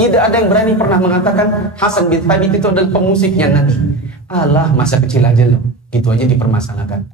Tidak ada yang berani pernah mengatakan Hasan bin Thabit itu adalah pemusiknya Nabi. Alah, masa kecil aja loh. Gitu aja dipermasalahkan.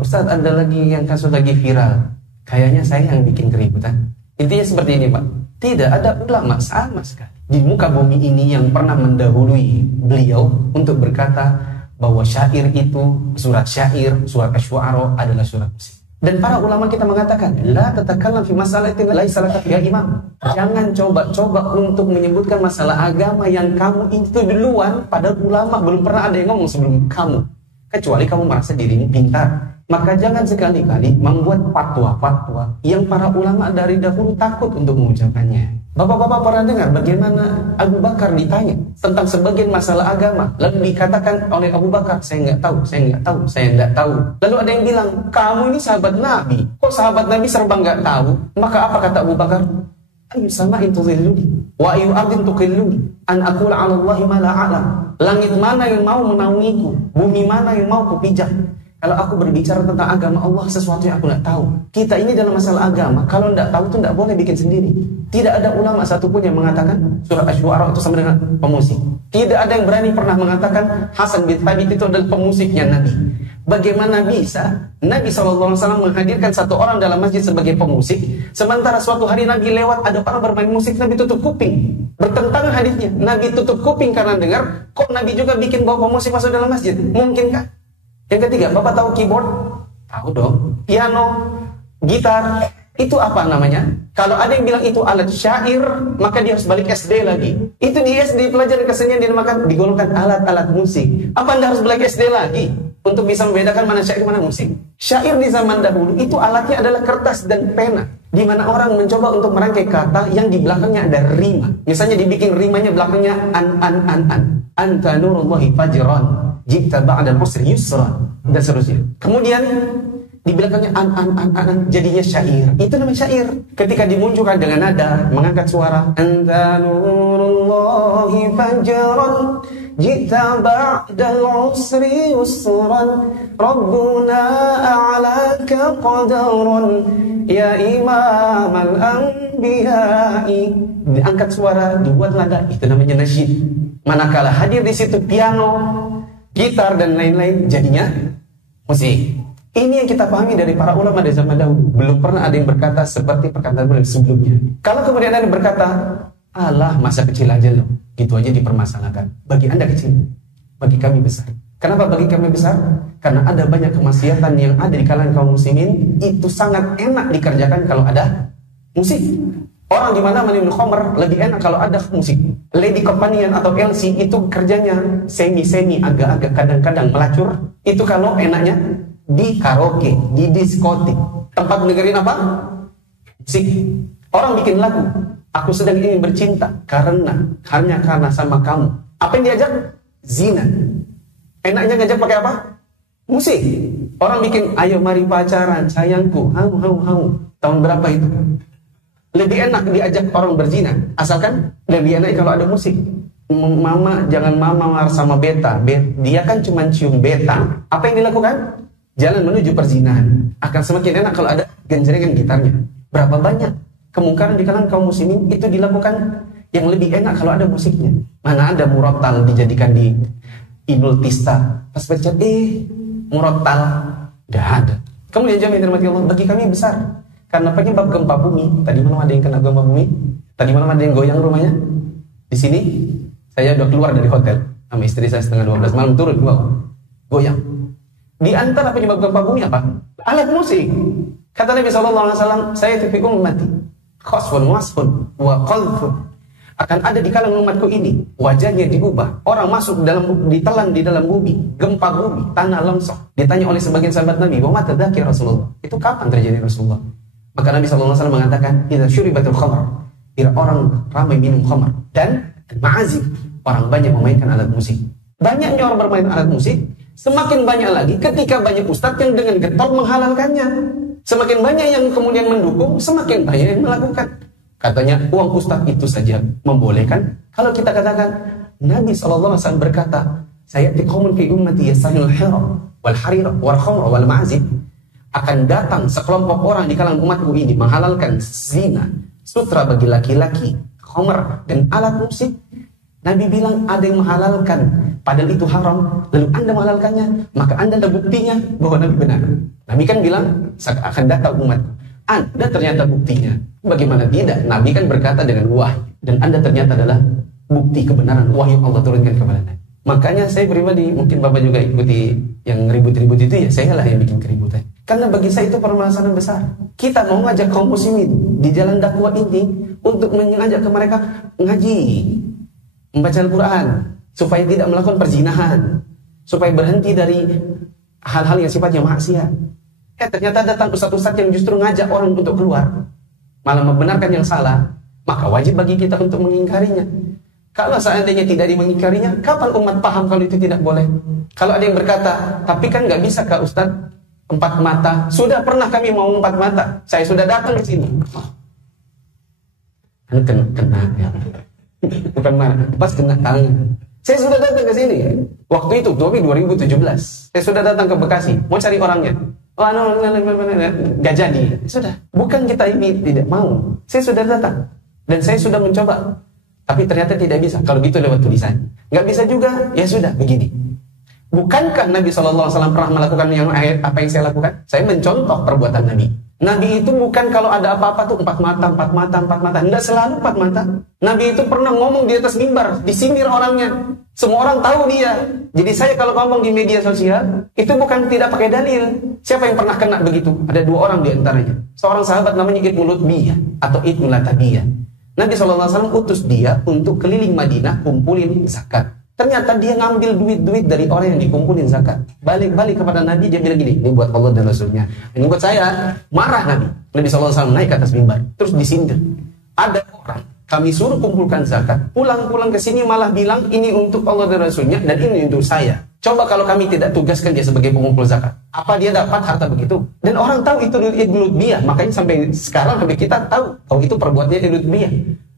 Ustadz, ada lagi yang kasus lagi viral. Kayaknya saya yang bikin keributan. Intinya seperti ini, Pak. Tidak ada ulama sama sekali di muka bumi ini yang pernah mendahului beliau untuk berkata bahwa syair itu, surat syair, surat asy-syu'ara adalah surat musik. Dan para ulama kita mengatakan, la tatakallam fi masalatin laisa laka fiha imam. Jangan coba-coba untuk menyebutkan masalah agama yang kamu itu duluan, padahal ulama belum pernah ada yang ngomong sebelum kamu. Kecuali kamu merasa dirimu pintar. Maka jangan sekali-kali membuat fatwa-fatwa yang para ulama dari dahulu takut untuk mengucapkannya. Bapak-bapak pernah dengar bagaimana Abu Bakar ditanya tentang sebagian masalah agama, lalu dikatakan oleh Abu Bakar, saya nggak tahu. Lalu ada yang bilang, kamu ini sahabat Nabi, kok sahabat Nabi serba nggak tahu? Maka apa kata Abu Bakar? Ayu sama'in tudhilluni wa ayu ardin tuqilluni an aqula 'ala Allahi ma la a'lam. Langit mana yang mau menaungiku, bumi mana yang mau kupijak, kalau aku berbicara tentang agama Allah, sesuatu yang aku tidak tahu. Kita ini dalam masalah agama, kalau tidak tahu itu tidak boleh bikin sendiri. Tidak ada ulama satupun yang mengatakan surat asy-syu'ara itu sama dengan pemusik. Tidak ada yang berani pernah mengatakan Hasan bin Thabit itu adalah pemusiknya Nabi. Bagaimana bisa Nabi SAW menghadirkan satu orang dalam masjid sebagai pemusik, sementara suatu hari Nabi lewat, ada orang bermain musik, Nabi tutup kuping. Bertentangan hadisnya. Nabi tutup kuping karena dengar, kok Nabi juga bikin bawa pemusik masuk dalam masjid? Mungkinkah? Yang ketiga, Bapak tahu keyboard? Tahu dong. Piano, gitar, itu apa namanya? Kalau ada yang bilang itu alat syair, maka dia harus balik SD lagi. Itu di SD pelajaran kesenian dinamakan, digolongkan alat-alat musik. Apa Anda harus balik SD lagi untuk bisa membedakan mana syair mana musik? Syair di zaman dahulu itu alatnya adalah kertas dan pena, di mana orang mencoba untuk merangkai kata yang di belakangnya ada rima. Misalnya dibikin rimanya belakangnya an. Anta nurullahi fajran. Jika ba'dal usri yusra, dan seterusnya. Kemudian di belakangnya an jadinya syair. Itu namanya syair. Ketika dimunculkan dengan nada, mengangkat suara, anta nurullahi fajran, jika ba'dal usri yusran, rabbuna a'laka qadaran, ya imam al-anbiya'i. Diangkat suara, dibuat nada, itu namanya nasyid. Manakala hadir di situ piano, gitar dan lain-lain, jadinya musik. Ini yang kita pahami dari para ulama dari zaman dahulu. Belum pernah ada yang berkata seperti perkataan beliau sebelumnya. Kalau kemudian ada yang berkata, alah, masa kecil aja loh, gitu aja dipermasalahkan. Bagi Anda kecil, bagi kami besar. Kenapa bagi kami besar? Karena ada banyak kemaksiatan yang ada di kalangan kaum muslimin, itu sangat enak dikerjakan kalau ada musik. Orang di mana minum khamr lebih enak kalau ada musik. Lady Companion atau LC itu kerjanya semi agak-agak kadang-kadang melacur. Itu kalau enaknya di karaoke, di diskotik. Tempat dengerin apa? Musik. Orang bikin lagu, aku sedang ingin bercinta hanya karena sama kamu. Apa yang diajak? Zina. Enaknya ngajak pakai apa? Musik. Orang bikin ayo mari pacaran sayangku, hau. Tahun berapa itu? Lebih enak diajak orang berzina, asalkan lebih enak kalau ada musik. Mama, jangan mama marah sama beta. Dia kan cuma cium beta. Apa yang dilakukan? Jalan menuju perzinahan. Akan semakin enak kalau ada genjrengan gitarnya. Berapa banyak kemungkaran di kalangan kaum muslimin itu dilakukan yang lebih enak kalau ada musiknya. Mana ada murotal dijadikan di Inul Tista. Pas baca murotal, gak ada. Kemudian jamaah yang dirahmati Allah, bagi kami besar. Karena penyebab gempa bumi, tadi malam ada yang kena gempa bumi, tadi malam ada yang goyang rumahnya. Di sini, saya udah keluar dari hotel sama istri saya setengah 12 malam turun ke bawah, goyang. Di antara penyebab gempa bumi apa? Alat musik. Kata Nabi SAW, saya fi ummati khasfun wasfun wa qalfun. Akan ada di kalangan umatku ini, wajahnya diubah. Orang masuk ditelan di dalam bumi, gempa bumi, tanah longsor. Ditanya oleh sebagian sahabat Nabi, wa mata dzakir Rasulullah. Itu kapan terjadi Rasulullah? Maka Nabi SAW mengatakan, idza syuribatul khamr, bila orang ramai minum khamr, dan ma'azif, orang banyak memainkan alat musik. Banyaknya orang bermain alat musik, semakin banyak lagi ketika banyak ustadz yang dengan getol menghalalkannya. Semakin banyak yang kemudian mendukung, semakin banyak yang melakukan. Katanya uang ustadz itu saja membolehkan. Kalau kita katakan Nabi SAW berkata, saya qaumun fi ummati yasanul hira wal harira wal khamra wal ma'azif, akan datang sekelompok orang di kalangan umatku ini menghalalkan zina, sutra bagi laki-laki, khamr dan alat musik. Nabi bilang ada yang menghalalkan, padahal itu haram, lalu Anda menghalalkannya, maka Anda ada buktinya bahwa Nabi benar. Nabi kan bilang, akan datang umat, Anda ternyata buktinya. Bagaimana tidak? Nabi kan berkata dengan wahyu, dan Anda ternyata adalah bukti kebenaran wahyu Allah turunkan kepada Anda. Makanya saya pribadi, mungkin Bapak juga ikuti yang ribut-ribut itu, ya saya lah yang bikin keributan. Karena bagi saya itu permasalahan besar. Kita mau ngajak kaum muslimin di jalan dakwah ini untuk mengajak ke mereka ngaji, membaca Al-Quran, supaya tidak melakukan perzinahan, supaya berhenti dari hal-hal yang sifatnya maksiat. Ternyata datang ustaz-ustaz yang justru ngajak orang untuk keluar, malah membenarkan yang salah. Maka wajib bagi kita untuk mengingkarinya. Kalau seandainya tidak mengingkarinya, kapan umat paham kalau itu tidak boleh? Kalau ada yang berkata, tapi kan nggak bisa Kak Ustaz, 4 mata. Sudah pernah kami mau 4 mata. Saya sudah datang ke sini. Kena ya. Bukan marah, pas kena tangan. Saya sudah datang ke sini. Waktu itu, 2017. Saya sudah datang ke Bekasi, mau cari orangnya. Oh, nggak jadi. Sudah. Bukan kita ini tidak mau. Saya sudah datang dan saya sudah mencoba. Tapi ternyata tidak bisa. Kalau gitu lewat tulisan. Nggak bisa juga. Ya sudah, begini. Bukankah Nabi SAW pernah melakukan apa yang saya lakukan? Saya mencontoh perbuatan Nabi. Nabi itu bukan kalau ada apa-apa tuh 4 mata, 4 mata, 4 mata. Enggak selalu 4 mata. Nabi itu pernah ngomong di atas mimbar, disindir orangnya. Semua orang tahu dia. Jadi saya kalau ngomong di media sosial, itu bukan tidak pakai dalil. Siapa yang pernah kena begitu? Ada 2 orang di antaranya. Seorang sahabat namanya Ibnu Lutbiyah atau Ibnu Latabiyah. Nabi SAW utus dia untuk keliling Madinah kumpulin zakat. Ternyata dia ngambil duit-duit dari orang yang dikumpulin zakat. Balik-balik kepada Nabi, dia bilang gini, ini buat Allah dan Rasulnya. Ini buat saya. Marah Nabi. Nabi SAW naik ke atas mimbar. Terus disindir. Ada orang, kami suruh kumpulkan zakat. Pulang-pulang ke sini malah bilang, ini untuk Allah dan Rasulnya, dan ini untuk saya. Coba kalau kami tidak tugaskan dia sebagai pengumpul zakat. Apa dia dapat harta begitu? Dan orang tahu itu Ibnu Lutbiyah. Makanya sampai sekarang sampai kita tahu kalau itu perbuatannya Ibnu Lutbiyah.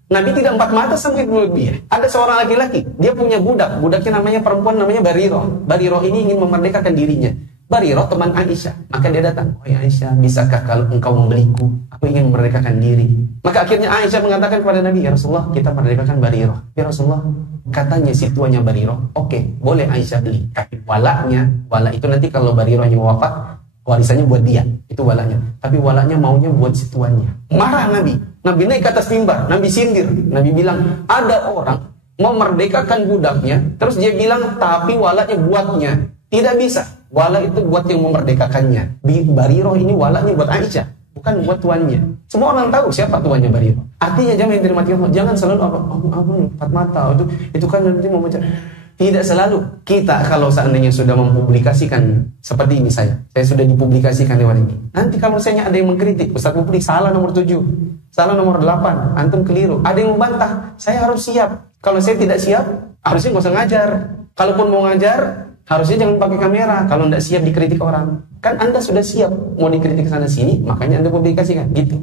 Nabi tidak 4 mata sampai Ibnu Lutbiyah. Ada seorang laki-laki, dia punya budak. Budaknya namanya perempuan, namanya Bariroh. Bariroh ini ingin memerdekakan dirinya. Bariroh teman Aisyah. Maka dia datang, oh ya Aisyah, bisakah kalau engkau membeliku? Aku ingin memerdekakan diri. Maka akhirnya Aisyah mengatakan kepada Nabi, ya Rasulullah, kita merdekakan Bariroh. Ya Rasulullah, katanya si tuanya Bariroh, oke, boleh Aisyah beli. Tapi wala itu nanti kalau Barirohnya wafat, warisannya buat dia. Itu walanya. Tapi walanya maunya buat si tuannya. Marah Nabi. Nabi naik ke atas mimbar. Nabi sindir. Nabi bilang, ada orang mau merdekakan budaknya, terus dia bilang, tapi walanya buatnya. Tidak bisa. Wala itu buat yang memerdekakannya. Bariroh ini walanya buat Aisyah, bukan buat tuannya. Semua orang tahu siapa tuannya Bariroh. Artinya jangan dirahmati Allah, jangan selalu ampun 4 mata itu kan nanti mau baca. Tidak selalu. Kita kalau seandainya sudah mempublikasikan seperti ini saya sudah dipublikasikan lewat ini. Nanti kalau misalnya ada yang mengkritik, Ustaz Mufli salah nomor 7, salah nomor 8, antum keliru. Ada yang membantah, saya harus siap. Kalau saya tidak siap, harusnya nggak usah ngajar. Kalaupun mau ngajar, harusnya jangan pakai kamera. Kalau tidak siap dikritik orang, kan Anda sudah siap mau dikritik sana sini, makanya Anda publikasikan gitu.